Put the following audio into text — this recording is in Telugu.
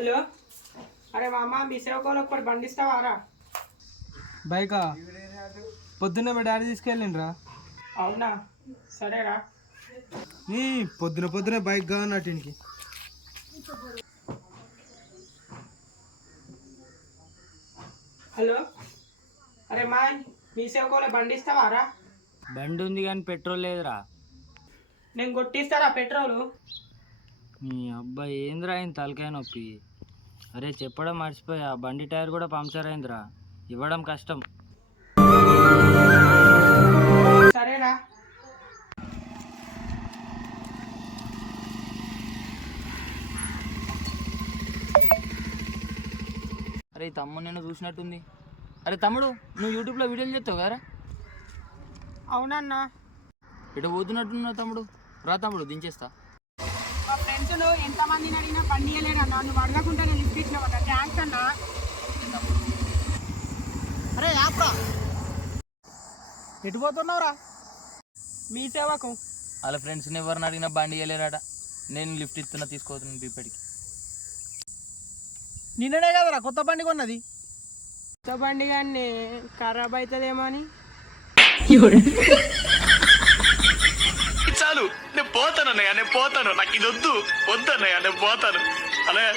హలో, అరే మామ మీ సేవకోలో ఒకటి బండి ఇస్తావారా? బైకా పొద్దున్న మా డాడీ తీసుకెళ్ళిండ్రా. అవునా, సరేరా. నీ పొద్దున పొద్దున బైక్ కావన్నట్టు ఇంటికి. హలో, అరే మాయ్ మీ సేవకోలో బండి ఇస్తావారా? బండి ఉంది కానీ పెట్రోల్ లేదురా. నేను కొట్టిస్తారా పెట్రోలు? నీ అబ్బాయి ఏందిరా ఆయన తలకాయ నొప్పి. అరే చెప్పడం మర్చిపోయా, బండి టైర్ కూడా పంక్చర్ అయిందిరా, ఇవ్వడం కష్టం. సరేరా. అరే ఈ తమ్ముడు నేను చూసినట్టుంది. అరే తమ్ముడు, నువ్వు యూట్యూబ్లో వీడియోలు చేస్తావు కదా? అవునన్నా. ఇటు పోతున్నట్టున్నావు తమ్ముడు. రా తమ్ముడు దించేస్తా. మా ఫ్రెండ్స్ ఎంతమందిని అడిగినా బండి ఇవ్వలేడన్నా, నువ్వు అడగకుండా నేను లిఫ్ట్ ఇచ్చినావన్నా. థ్యాంక్స్ అన్నా. అరే యాప్రా, ఎటు పోతున్నావురా? మీ సేవకు. వాళ్ళ ఫ్రెండ్స్ని ఎవరిని అడిగినా బండి ఇవ్వలేరాట. నేను లిఫ్ట్ ఇస్తున్నా, తీసుకోతున్నాను ఇప్పటికి. నిన్ననే కదరా కొత్త బండి కొన్నది. కొత్త బండి కానీ ఖరాబ్ అవుతుందేమో అని. చాలు, నేను పోతాను అన్నయ్య, నేను పోతాను. నాకు ఇది వద్దన్నయ్య, నేను పోతాను అన్నయ్య.